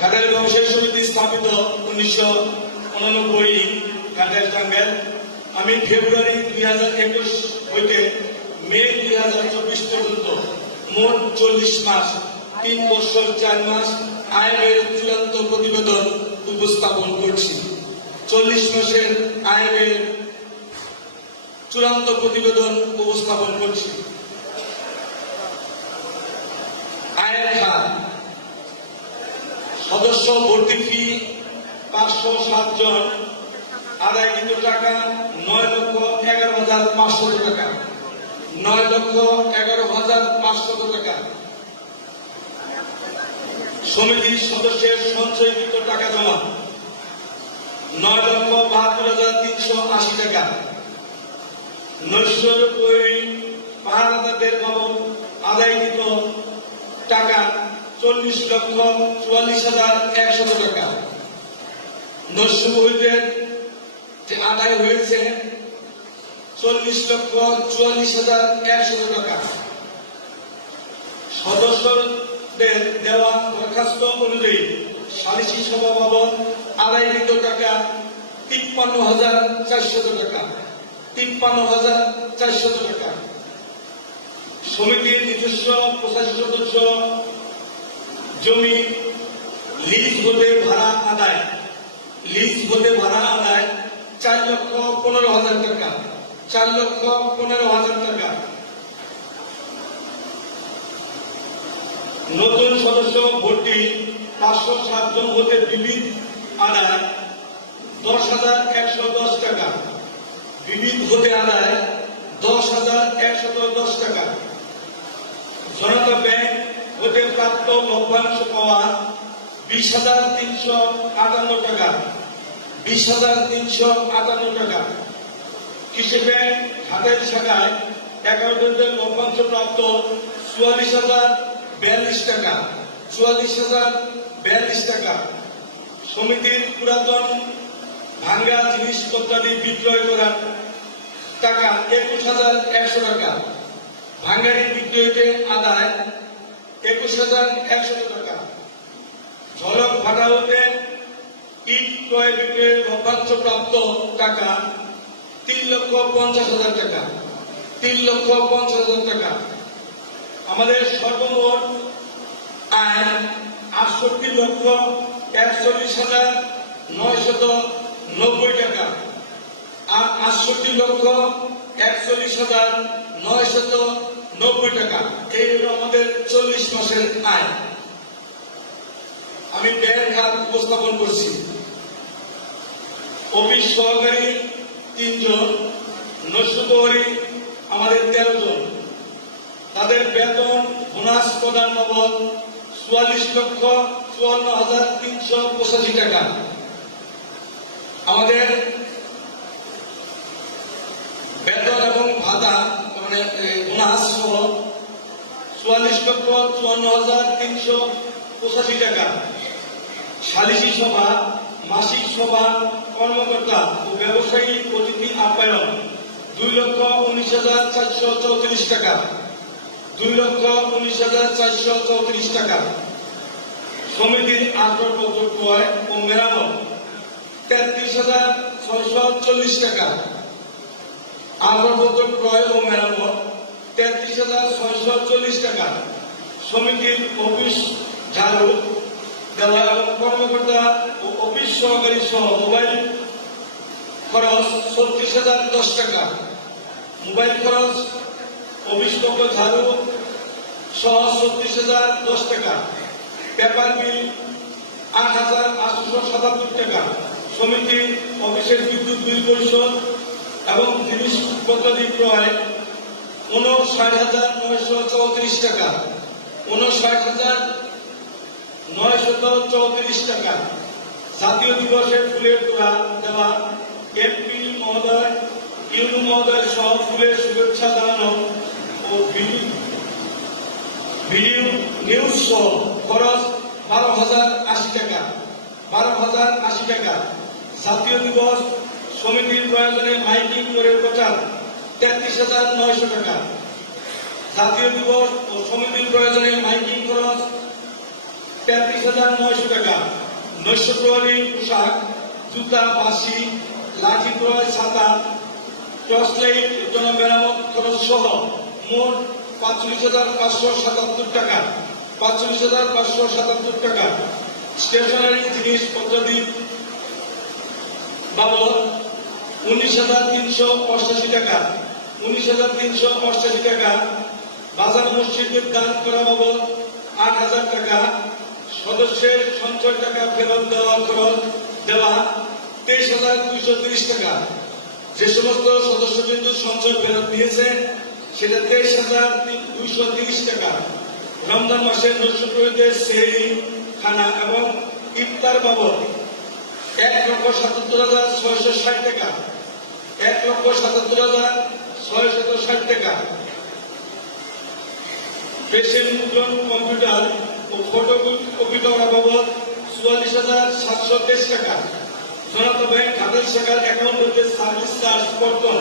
ঘাটের ব্যবসায়ী সমিতি স্থাপিত উনিশশো উননব্বই ঘাটের টাঙ্গাইল। আমি ফেব্রুয়ারি দুই হাজার একুশ হইতে মে দুই হাজার চব্বিশ পর্যন্ত মোট চল্লিশ মাস, তিন বছর চার মাস আয়ের চূড়ান্ত প্রতিবেদন উপস্থাপন করছি। চল্লিশ মাসের আয়ের চূড়ান্ত প্রতিবেদন উপস্থাপন করছি। হার সদস্য ভর্তি ফি পাঁচশো সাত জন আদায়কৃত টাকা নয় লক্ষ এগারো হাজার পাঁচশত টাকা। নয় লক্ষ এগারো হাজার পাঁচশত টাকা। সমিতির সদস্যের সঞ্চয়কৃত টাকা জমা। নয় লক্ষ বাহাত্তর হাজার তিনশো আশি টাকা। নৈশ্বর তৈরি পাহারাদারদের বাবদ আদায়কৃত টাকা চল্লিশ লক্ষ চুয়াল্লিশ হাজার একশত টাকা। নৈশ বহিদের যে আদায় হয়েছে, চল্লিশ লক্ষ চুয়াল্লিশ হাজার একশত টাকা। সদস্যদের দেওয়া দরখাস্ত অনুযায়ী সালিসি সভা বাবদ আদায়কৃত টাকা তিপ্পান্ন হাজার চারশত টাকা। তিপ্পান্ন হাজার চারশত টাকা। সমিতির নিজস্ব পঁচাশি সদস্য জমি লিজ হতে ভাড়া আদায়, লিজ হতে ভাড়া আদায় চার লক্ষ পনেরো হাজার টাকা, চার লক্ষ পনেরো হাজার টাকা। নতুন সদস্য ভর্তি পাঁচশো সাত জন হতে বিবিধ আদায় দশ হাজার একশো দশ টাকা। বিবিধ হতে আদায় দশ হাজার একশত দশ টাকা। জনতা ব্যাংক হতে প্রাপ্ত লভ্যাংশ পাওয়া বিশ হাজার তিনশো আটান্ন টাকা। বিশ হাজার তিনশো আটান্ন টাকা। কৃষি ব্যাংক হাতের শাখায় অ্যাকাউন্টেন্টের লভ্যাংশ প্রাপ্ত চুয়াল্লিশ হাজার বিয়াল্লিশ টাকা। চুয়াল্লিশ হাজার বিয়াল্লিশ টাকা। সমিতির পুরাতন ভাঙ্গা জিনিসপত্রাদি বিক্রয় করার টাকা একুশ হাজার একশো টাকা। ভাঙ্গারি বিক্রয়তে আদায় একুশ হাজার একশো টাকা। ঝলক ভাটা হতে ইট ক্রয় বিক্রয়ের লভ্যাংশ প্রাপ্ত টাকা তিন লক্ষ পঞ্চাশ হাজার টাকা। তিন লক্ষ পঞ্চাশ হাজার টাকা। আমাদের সর্বমোট আয় আটষট্টি লক্ষ একচল্লিশ হাজার নয়শত নব্বই টাকা আর আটষট্টি লক্ষ একচল্লিশ হাজার নয়শত নব্বই টাকা। এই হলো আমাদের চল্লিশ মাসের আয়। আমি ব্যয়ের হার উপস্থাপন করছি। অফিস সহকারী তিনজন নৈশতহরী আমাদের তেরো জন তাদের বেতন, বোনাস প্রদান বাবদ চুয়াল্লিশ লক্ষ চুয়ান্ন হাজার তিনশো পঁচাশি টাকা। আমাদের বেতন এবং ভাতা মানে সহ চুয়াল্লিশ লক্ষ চুয়ান্ন হাজার তিনশো পঁচাশি টাকা। সালিসি সভা, মাসিক সভা, কর্মকর্তা ও অতিথি আপ্যায়ন দুই লক্ষ উনিশ হাজার চারশো চৌত্রিশ টাকা। দুই লক্ষ উনিশ হাজার চারশো চৌত্রিশ টাকা। সমিতির আসবাবপত্র ক্রয় ও মেরামত তেত্রিশ হাজার ছয়শো চল্লিশ টাকা। আসবাবপত্র ক্রয় ও মেরামত তেত্রিশ হাজার ছয়শো চল্লিশ টাকা। সমিতির অফিস ঝাড়ু দেওয়া এবং কর্মকর্তা ও অফিস সহকারী সহ মোবাইল খরচ ছত্রিশ হাজার দশ টাকা। মোবাইল খরচ, অফিস পক্ষ ঝাড়ু সহ ছত্রিশ হাজার দশ টাকা। পেপার বিল আট হাজার আটশো সাতাত্তর টাকা। সমিতি অফিসের বিদ্যুৎ বিল পরিশোধ এবং জিনিসপত্র ক্রয় উনষাট হাজার নয়শো চৌত্রিশ টাকা। উনষাট হাজার নয়শত চৌত্রিশ টাকা। জাতীয় দিবসের ফুলের তোলা দেওয়া এমপি মহোদয়, ইউনু মহোদয় সহ ফুলের শুভেচ্ছা জানানো ও ভিডিও নিউজ সহ খরচ বারো হাজার আশি টাকা। বারো হাজার আশি টাকা। জাতীয় দিবস সমিতির প্রয়োজনে মাইকিং করে প্রচার। তেত্রিশ হাজার নয়শো টাকা। জাতীয় দিবস ও সমিতির প্রয়োজনে মাইকিং খরচ তেত্রিশ হাজার নয়শো টাকা। নৈশ প্রহরী পোশাক, জুতা বাসি লাঠি ক্রয়, ছাতা টর্চ লাইট জন্য মেরামত খরচ সহ মোট পাঁচচল্লিশ হাজার পাঁচশো সাতাত্তর টাকা। পাঁচচল্লিশ হাজার পাঁচশো সাতাত্তর টাকা। স্টেশনারি জিনিসপত্রাদি বাবদ উনিশ হাজার তিনশো অষ্টাশি টাকা। উনিশ হাজার তিনশো অষ্টাশি টাকা। বাজার মসজিদের দান করা বাবদ আট হাজার টাকা। সদস্যের সঞ্চয় টাকা ফেরত দেওয়া খরচ দেওয়া তেইশ হাজার দুইশো তিরিশ টাকা। যে সমস্ত সদস্য কিন্তু সঞ্চয় ফেরত দিয়েছে সেটা তেইশ হাজার দুইশো তিরিশ টাকা। রমজান মাসের নৈশপ্রয়োগের সেই খানা এবং ইফতার বাবদ এক লক্ষ সাতাত্তর হাজার ছয়শো ষাট টাকা। এক লক্ষ সাতাত্তর হাজার ছয়শত ষাট টাকা। পেশেন্ট মুদ্রণ কম্পিউটার ও ফটোকপি করা বাবদ চুয়াল্লিশ হাজার সাতশো তেইশ টাকা। জনতা ব্যাংক খাদের শাখার অ্যাকাউন্ট হতে সার্ভিস চার্জ কর্তন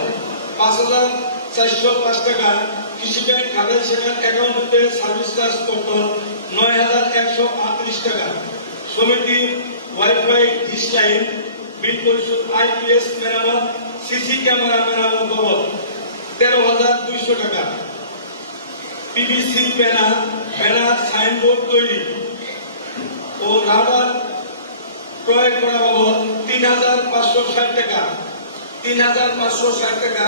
পাঁচ হাজার চারশো পাঁচ টাকা। কৃষি ব্যাংক খাদের শাখার অ্যাকাউন্ট হতে সার্ভিস চার্জ কর্তন নয় হাজার একশো আটত্রিশ টাকা। সমিতি ওয়াইফাই ডিশ লাইন, বিল পরিশোধ আইপিএস মেরামত, সিসি ক্যামেরা মেরামত বাবদ। তেরো হাজার দুইশো টাকা। পিভিসি ব্যানার ব্যানার, সাইনবোর্ড তৈরি। ও রাবার ক্রয় করা বাবদ তিন হাজার পাঁচশো ষাট টাকা। তিন হাজার পাঁচশো ষাট টাকা।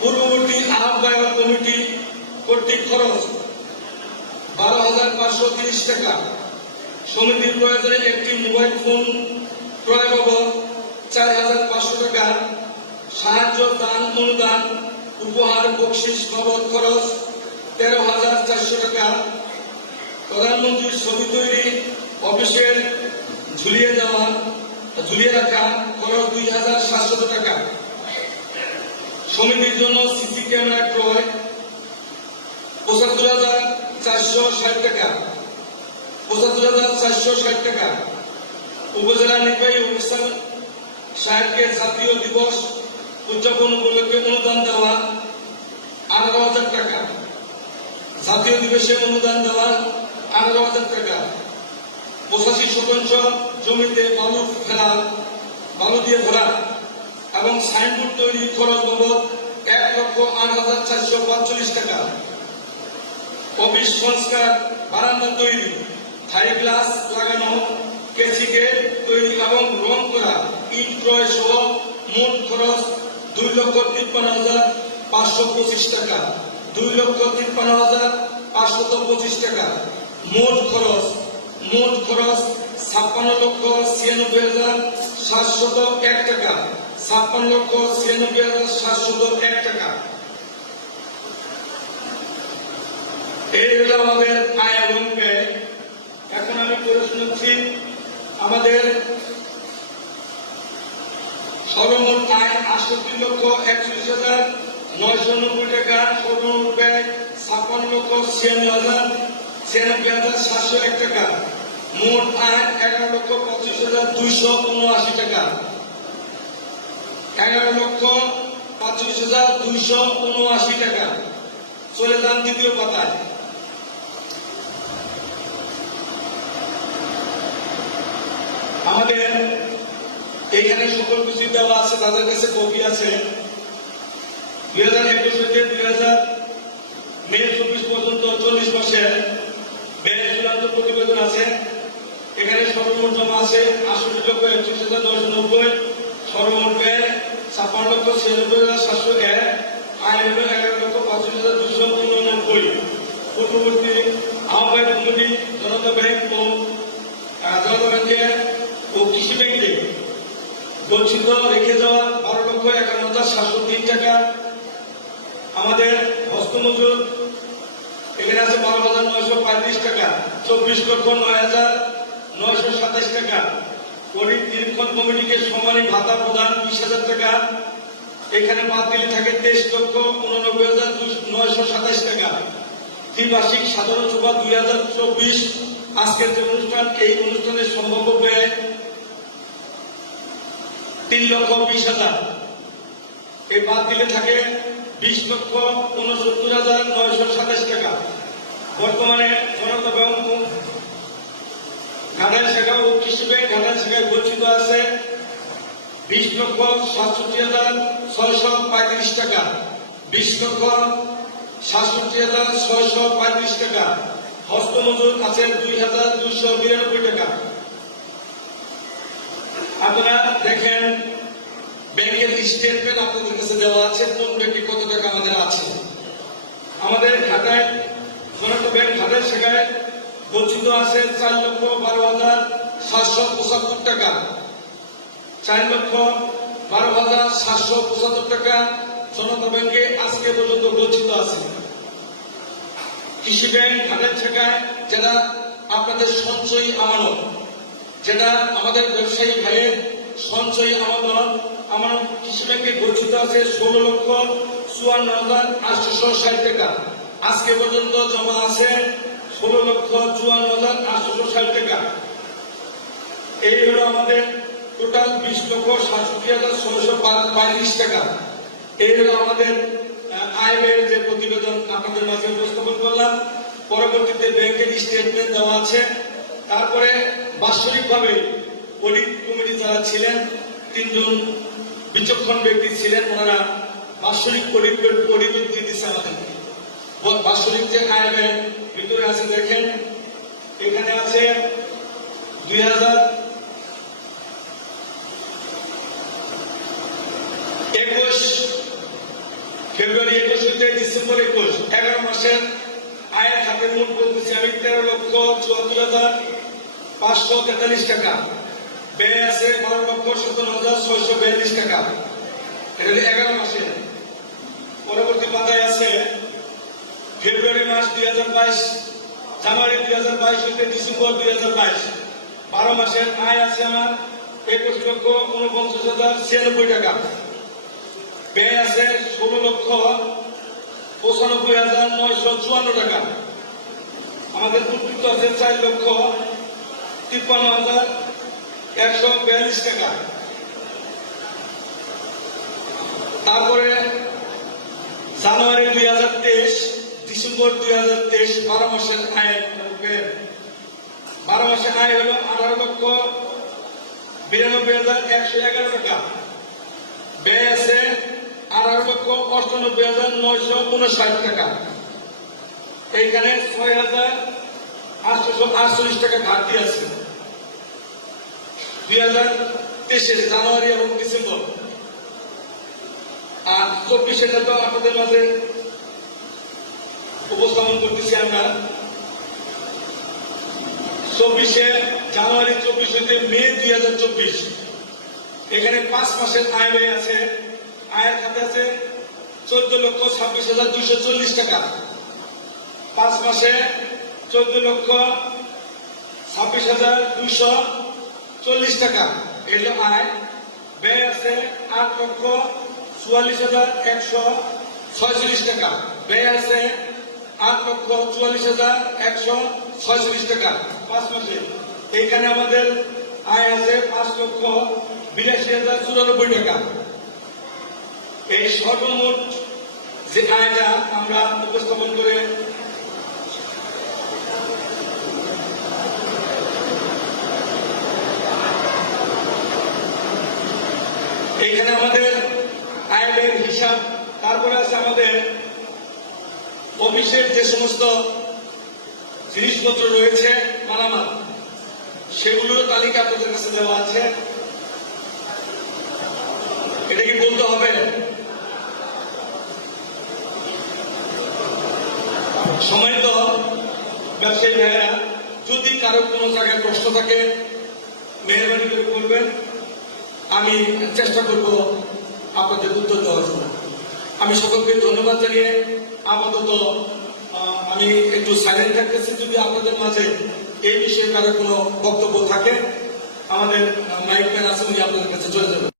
পূর্ববর্তী আহ্বায়ক কমিটি কর্তৃক খরচ বারো হাজার পাঁচশো তিরিশ টাকা। সমিতির প্রয়োজনে একটি মোবাইল ফোন ক্রয় বাবদ চার হাজার পাঁচশো টাকা সাহায্য দান অনুদান বকশিস বাবদ খরচ তেরো হাজার চারশো টাকা। প্রধানমন্ত্রীর ছবি তৈরি, অফিসের ঝুলিয়ে দেওয়া, ঝুলিয়ে রাখা, খরচ দুই হাজার সাতশত টাকা। সমিতির জন্য সিসি ক্যামেরা ক্রয়, পঁচাত্তর হাজার চারশো ষাট টাকা। পঁচাত্তর হাজার চারশো ষাট টাকা। উপজেলা নির্বাহী অফিসার সাহেবকে জাতীয় দিবস উদযাপন উপলক্ষে অনুদান দেওয়া আঠারো হাজার টাকা জাতীয় দিবসে অনুদান দেওয়া আঠারো হাজার টাকা পঁচাশি শতাংশ জমিতে বালু ফেলা বালু দিয়ে ভরা এবং সাইনবোর্ড তৈরির খরচ বাবদ এক লক্ষ আট হাজার চারশো পাঁচচল্লিশ টাকা। অফিস সংস্কার, বারান্দা তৈরি, থাই গ্লাস লাগানো, কেসি গেট তৈরি এবং রং করা ইট ক্রয় সহ মোট খরচ দুই লক্ষ তিপ্পান্ন হাজার পাঁচশো পঁচিশ টাকা, দুই লক্ষ তিপ্পান্ন হাজার পাঁচশত পঁচিশ টাকা। মোট খরচ মোট খরচ ছাপ্পান্ন লক্ষ ছিয়ানব্বই হাজার সাতশত এক টাকা, ছাপ্পান্ন লক্ষ ছিয়ানব্বই হাজার সাতশত এক টাকা। এই হলো আমাদের আয় এবং ব্যয়। এখন আমি করে শুনেছি আমাদের সর্বমোট আয় আটষট্টি লক্ষ একচল্লিশ হাজার নয়শো নব্বই টাকা সর্বমোট ব্যয় ছাপ্পান্ন লক্ষ ছিয়ানব্বই হাজার ছিয়ানব্বই হাজার সাতশো এক টাকা। মোট আয় এগারো লক্ষ পঁচিশ হাজার দুইশো উনআশি টাকা। এগারো লক্ষ পঁচিশ হাজার দুইশো উনআশি টাকা। চলে যান দ্বিতীয় পাতায়। আমাদের এইখানে সকল কিছু দেওয়া আছে, তাদের কাছে কপি আছে। দুই হাজার একুশ হতে দুই হাজার মে চব্বিশ পর্যন্ত চল্লিশ মাসের ব্যয় চূড়ান্ত প্রতিবেদন আছে। এখানে সর্বমোট জমা আছে আটষট্টি লক্ষ একত্রিশ হাজার নয়শো নব্বই, সর্বমোট ব্যয় ছাপ্পান্ন লক্ষ ছিয়ানব্বই হাজার সাতশো এক, আয় হল এগারো লক্ষ পঁচিশ হাজার দুশো উননব্বই। পূর্ববর্তী আহ্বায়ক কমিটি জনতা ব্যাংক ও জনতা ব্যাংকের ও কৃষি ব্যাংকে গচ্ছিত রেখে যাওয়া বারো লক্ষ একান্ন হাজার সাতশো তিন টাকা আমাদের হস্তমজুর এখানে আছে বারো হাজার নয়শো পঁয়ত্রিশ টাকা, চব্বিশ লক্ষ নয় হাজার নয়শো সাতাশ টাকা। গরিব নিরীক্ষণ কমিটিকে সম্মানী ভাতা প্রদান বিশ হাজার টাকা। এখানে বাদ দিলে থাকে তেইশ লক্ষ উননব্বই হাজার নয়শো সাতাশ টাকা। ত্রিবার্ষিক সাধারণ সভা দুই হাজার চব্বিশ। আজকের যে অনুষ্ঠান, এই অনুষ্ঠানের সম্ভাব্য ব্যয় তিন লক্ষ বিশ হাজার। এই বাদ দিলে থাকে বিশ লক্ষ উনসত্তর হাজার নয়শো সাতাশ টাকা। বর্তমানে জনতা ব্যাংক ঘাটাল শাখা ও কৃষি ব্যাংক ঘাটাল শাখায় গচ্ছিত আছে বিশ লক্ষ সাতষট্টি হাজার ছয়শো পঁয়ত্রিশ টাকা। বিশ লক্ষ সাতষট্টি হাজার ছয়শো পঁয়ত্রিশ টাকা। হস্তমজুর আছে দুই হাজার দুইশো বিরানব্বই টাকা। আপনারা দেখেন ব্যাংকের স্টেটমেন্ট আপনাদের কাছে দেওয়া আছে কোন ব্যাংকে কত টাকা আমাদের আছে। আমাদের ঢাকায় জনতা ব্যাংক ঢাকায় সেখানে গচ্ছিত আছে চার লক্ষ বারো হাজার সাতশো পঁচাত্তর টাকা। চার লক্ষ বারো হাজার সাতশো পঁচাত্তর টাকা জনতা ব্যাংকে আজকে পর্যন্ত গচ্ছিত আছে। কৃষি ব্যাংক ঢাকায় শেখায় যেটা আপনাদের সঞ্চয়ী আমানত, যেটা আমাদের ব্যবসায়ী ভাইয়ের সঞ্চয়ী আমানত আমার কৃষি ব্যাংকে গচ্ছিত আছে ষোলো লক্ষ চুয়ান্ন হাজার আটশো ষাট টাকা। আজকে পর্যন্ত জমা আছে ষোলো লক্ষ চুয়ান্ন হাজার আটশো ষাট টাকা। এই হলো আমাদের টোটাল বিশ লক্ষ সাতষট্টি হাজার ছয়শো পঁয়ত্রিশ টাকা। এই হলো আমাদের ব্যয়ের যে প্রতিবেদন আপনাদের মাঝে উপস্থাপন করলাম। পরবর্তীতে ব্যাংকের স্টেটমেন্ট দেওয়া আছে। তারপরে বাৎসরিকভাবে অডিট কমিটি যারা ছিলেন তিনজন বিচক্ষণ ব্যক্তি ছিলেন, ওনারা বাৎসরিক অডিট দিচ্ছে আমাদের বাৎসরিক যে আয় ভিতরে আছে, দেখেন, এখানে আছে দুই হাজার একুশ, ফেব্রুয়ারি একুশ ডিসেম্বর একুশ, এগারো মাসের আয়ের খাতের মোট বলতেছি আমি তেরো লক্ষ চুয়াত্তর হাজার পাঁচশো তেতাল্লিশ টাকা। ব্যয় আছে হাজার ছয়শো বিয়াল্লিশ টাকা। এগারো মাসের পরবর্তী পাতায় আছে, ফেব্রুয়ারি মাস দুই হাজার বাইশ, জানুয়ারি দুই হাজার বাইশ হইতে ডিসেম্বর দুই হাজার বাইশ। বারো মাসের আয় আছে আমার একুশ লক্ষ উনপঞ্চাশ হাজার ছিয়ানব্বই টাকা। ব্যয় আছে ষোলো লক্ষ পঁচানব্বই হাজার নয়শো চুয়ান্ন টাকা। আমাদের উদ্বৃত্ত আছে চার লক্ষ তিপ্পান্ন হাজার একশো বিয়াল্লিশ টাকা। তারপরে জানুয়ারি দুই হাজার তেইশ, ডিসেম্বর দুই হাজার তেইশ, বারো মাসের আয় বারো মাসের আয় হলো আঠারো লক্ষ বিরানব্বই হাজার একশো এগারো টাকা। ব্যয় আছে আঠারো লক্ষ অষ্টানব্বই হাজার নয়শো উনষাট টাকা। এইখানে ছয় হাজার আটশো আটচল্লিশ টাকা ঘাটতি আছে। দুই হাজার তেইশে জানুয়ারি এবং ডিসেম্বর। আর চব্বিশে তো আপনাদের মাঝে উপস্থাপন করতেছি আমরা। চব্বিশে জানুয়ারি, চব্বিশ হইতে মে দুই হাজার চব্বিশ। এখানে পাঁচ মাসের আয় ব্যয় আছে। আয়ের খাতে আছে চোদ্দ লক্ষ ছাব্বিশ হাজার দুইশো চল্লিশ টাকা। পাঁচ মাসে চোদ্দ লক্ষ ছাব্বিশ হাজার দুইশো চল্লিশ টাকা। এগুলো আয় ব্যয় আছে আট লক্ষ চুয়াল্লিশ হাজার একশো ছয়চল্লিশ টাকা। ব্যয় আছে আট লক্ষ চুয়াল্লিশ হাজার একশো ছয়চল্লিশ টাকা। পাঁচ মাসে এইখানে আমাদের আয় আছে পাঁচ লক্ষ বিরাশি হাজার চুরানব্বই টাকা। এই সর্বমোট যে আয়টা আমরা উপস্থাপন করে এইখানে আমাদের আয়ের তারপরে আছে আমাদের অফিসের যে সমস্ত জিনিসপত্র রয়েছে, মালামাল সেগুলোর তালিকা আপনাদের কাছে দেওয়া আছে। এটা কি বলতে হবে? সময় তো, ব্যবসায়ী ভাইয়েরা, যদি কারও কোনো জায়গায় প্রশ্ন থাকে মেহরবানি করে বলবেন, আমি চেষ্টা করব আপনাদের উত্তর দেওয়ার জন্য। আমি সকলকে ধন্যবাদ জানিয়ে আপাতত আমি একটু সাইলেন্ট থাকতেছি। যদি আপনাদের মাঝে এই বিষয়ে কারও কোনো বক্তব্য থাকে, আমাদের মাইক ম্যান আছে, উনি আপনাদের কাছে চলে যাবেন।